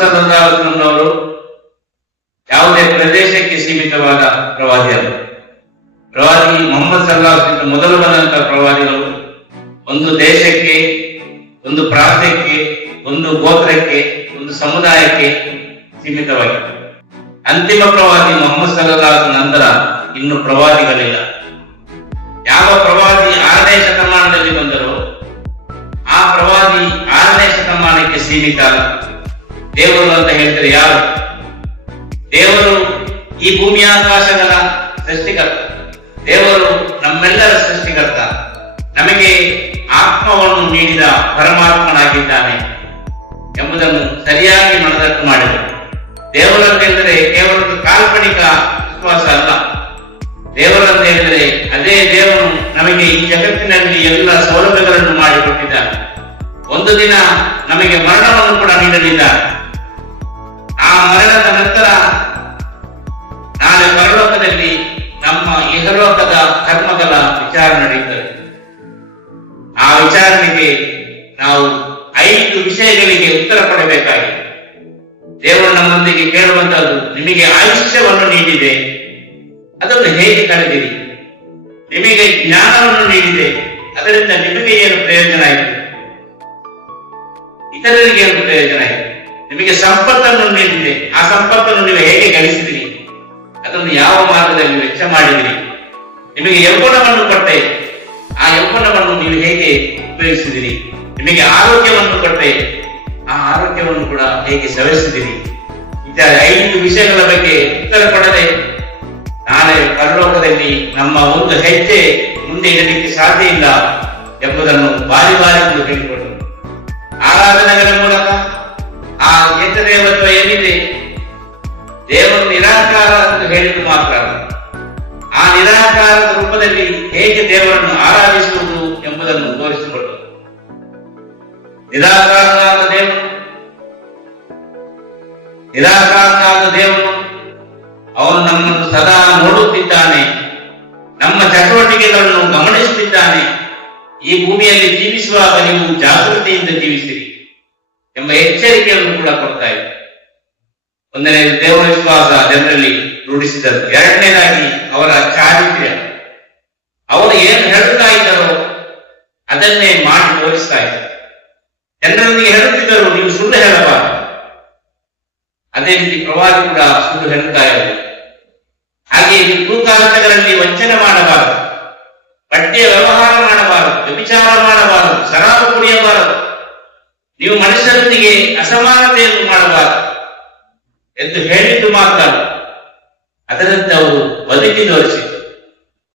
ಸಲ್ಲಲ್ಲಾಹು ಅಲೈಹಿ ವಸಲ್ಲಂ ಅವರು ಯಾವುದೇ ಪ್ರದೇಶಕ್ಕೆ ಸೀಮಿತವಾದ ಪ್ರವಾದಿ ಅಲ್ಲ. ಪ್ರವಾದಿ ಮೊಹಮ್ಮದ್ ಸಲ್ಲಲ್ಲಾಹು ಅಲೈಹಿ ವಸಲ್ಲಂ ಮೊದಲು ಬಂದಂತಹ ಪ್ರವಾದಿಗಳು ಒಂದು ದೇಶಕ್ಕೆ, ಒಂದು ಪ್ರಾಂತ್ಯಕ್ಕೆ, ಒಂದು ಗೋತ್ರಕ್ಕೆ, ಒಂದು ಸಮುದಾಯಕ್ಕೆ ಸೀಮಿತವಾಗಿದೆ. ಅಂತಿಮ ಪ್ರವಾದಿ ಮೊಹಮ್ಮದ್ ಸಲ್ಲಲ್ಲಾಹು ಅಲೈಹಿ ವಸಲ್ಲಂ ನಂತರ ಇನ್ನು ಪ್ರವಾದಿಗಳಿಲ್ಲ. ಯಾವ ಪ್ರವಾದಿ 6ನೇ ಶತಮಾನದಲ್ಲಿ ಬಂದರೋ ಆ ಪ್ರವಾದಿ 6ನೇ ಶತಮಾನಕ್ಕೆ ಸೀಮಿತ ಅಲ್ಲ. ದೇವರು ಅಂತ ಹೇಳ್ತಾರೆ ಯಾರು? ದೇವರು ಈ ಭೂಮಿ ಆಕಾಶಗಳ ಸೃಷ್ಟಿಕರ್ತ. ದೇವರು ನಮ್ಮೆಲ್ಲರ ಸೃಷ್ಟಿಕರ್ತ. ನಮಗೆ ಆತ್ಮವನ್ನು ನೀಡಿದ ಪರಮಾತ್ಮನಾಗಿದ್ದಾನೆ ಎಂಬುದನ್ನು ಸರಿಯಾಗಿ ಮನದಟ್ಟು ಮಾಡಿದರು. ದೇವರಂತ ಹೇಳಿದರೆ ಕೇವಲ ಕಾಲ್ಪನಿಕ ವಿಶ್ವಾಸ ಅಲ್ಲ. ದೇವರಂತ ಹೇಳಿದರೆ ಅದೇ ದೇವರು ನಮಗೆ ಈ ಜಗತ್ತಿನಲ್ಲಿ ಎಲ್ಲ ಸೌಲಭ್ಯಗಳನ್ನು ಮಾಡಿಕೊಟ್ಟಿದ್ದಾನೆ. ಒಂದು ದಿನ ನಮಗೆ ಮರಣವನ್ನು ಕೂಡ ನೀಡಲಿದ್ದಾರೆ. ಆ ಮರಣದ ನಂತರ ನಾಳೆ ಪರಲೋಕದಲ್ಲಿ ನಮ್ಮ ಇಹಲೋಕದ ಕರ್ಮಗಳ ವಿಚಾರ ನಡೆಯುತ್ತದೆ. ಆ ವಿಚಾರಣೆಗೆ ನಾವು 5 ವಿಷಯಗಳಿಗೆ ಉತ್ತರ ಕೊಡಬೇಕಾಗಿದೆ. ದೇವರು ನಮ್ಮೊಂದಿಗೆ ಕೇಳುವಂತಹದ್ದು, ನಿಮಗೆ ಆಯುಷ್ಯವನ್ನು ನೀಡಿದೆ, ಅದನ್ನು ಹೇಗೆ ಕಳೆದಿರಿ? ನಿಮಗೆ ಜ್ಞಾನವನ್ನು ನೀಡಿದೆ, ಅದರಿಂದ ನಿಮಗೆ ಏನು ಪ್ರಯೋಜನ ಆಯಿತು? ಇತರರಿಗೆ ಏನು ಪ್ರಯೋಜನ ಆಯಿತು? ನಿಮಗೆ ಸಂಪತ್ತನ್ನು ನೀಡಿದೆ, ಆ ಸಂಪತ್ತನ್ನು ನೀವು ಹೇಗೆ ಗಳಿಸಿದಿರಿ? ಅದನ್ನು ಯಾವ ಮಾರ್ಗದಲ್ಲಿ ವೆಚ್ಚ ಮಾಡಿದಿರಿ? ನಿಮಗೆ ಯೌವನವನ್ನು ಕೊಟ್ಟೆ, ಆ ಯೌವನವನ್ನು ನೀವು ಹೇಗೆ ಉಪಯೋಗಿಸಿದಿರಿ? ನಿಮಗೆ ಆರೋಗ್ಯವನ್ನು ಕೊಟ್ಟೆ, ಆ ಆರೋಗ್ಯವನ್ನು ಕೂಡ ಹೇಗೆ ಸವೆಸಿದಿರಿ? ಇತರ 5 ವಿಷಯಗಳ ಬಗ್ಗೆ ಉತ್ತರ ಕೊಡದೆ ನಾಳೆ ಪರಲೋಕದಲ್ಲಿ ನಮ್ಮ ಒಂದು ಹೆಜ್ಜೆ ಮುಂದೆ ಇಡಲಿಕ್ಕೆ ಸಾಧ್ಯ ಇಲ್ಲ ಎಂಬುದನ್ನು ಬಾರಿ ಬಾರಿ ಹೇಳಿಕೊಟ್ಟರು. ಆರಾಧನೆಗಳ ಮೂಲಕ ಆ ಏಕದೇವತ್ವ ಏನಿದೆ, ದೇವರು ನಿರಾಕಾರ ಎಂದು ಹೇಳಿದ್ದು ಮಾತ್ರ ಆ ನಿರಾಕಾರದ ರೂಪದಲ್ಲಿ ಹೇಗೆ ದೇವರನ್ನು ಆರಾಧಿಸುವುದು ಎಂಬುದನ್ನು ತೋರಿಸಿಕೊಟ್ಟರು. ನಿರಾಕಾರನಾದ ದೇವರು ಅವನು ನಮ್ಮನ್ನು ಸದಾ ನೋಡುತ್ತಿದ್ದಾನೆ, ನಮ್ಮ ಚಟುವಟಿಕೆಗಳನ್ನು ಗಮನಿಸುತ್ತಿದ್ದಾನೆ. ಈ ಭೂಮಿಯಲ್ಲಿ ಜೀವಿಸುವಾಗ ನೀವು ಜಾಗೃತಿಯಿಂದ ಜೀವಿಸಿರಿ ಎಂಬ ಎಚ್ಚರಿಕೆಯನ್ನು ಕೂಡ ಕೊಡ್ತಾ ಇದೆ. ಒಂದನೇ ದೇವರ ವಿಶ್ವಾಸ ಜನರಲ್ಲಿ ರೂಢಿಸಿದರು. ಎರಡನೇದಾಗಿ ಅವರ ಚಾರಿತ್ರ್ಯ. ಅವರು ಏನು ಹೇಳುತ್ತಾ ಇದ್ದಾರೋ ಅದನ್ನೇ ಮಾಡಿ ತೋರಿಸ್ತಾ ಇದ್ದಾರೆ. ಜನರೊಂದಿಗೆ ಹೇಳುತ್ತಿದ್ದರು, ನೀವು ಸುಳ್ಳು ಹೇಳಬಾರದು. ಅದೇ ರೀತಿ ಪ್ರವಾದಿ ಕೂಡ ಸುಳ್ಳು ಹೇಳುತ್ತಾ ಇದ್ದಾರೆ. ಹಾಗೆ ತೂಕಾಲಗಳಲ್ಲಿ ವಂಚನೆ ಮಾಡಬಾರದು, ಬಟ್ಟೆಯ ವ್ಯವಹಾರ ಮಾಡಬಾರದು, ವ್ಯಭಿಚಾರ ಮಾಡಬಾರದು, ಶರಾಬು ಕುಡಿಯಬಾರದು, ನೀವು ಮನುಷ್ಯರೊಂದಿಗೆ ಅಸಮಾನತೆಯನ್ನು ಮಾಡಬಾರದು ಎಂದು ಹೇಳಿದ್ದು ಮಾತ್ರ ಅದರಂತೆ ಅವರು ಬದುಕಿ ತೋರಿಸಿದರು.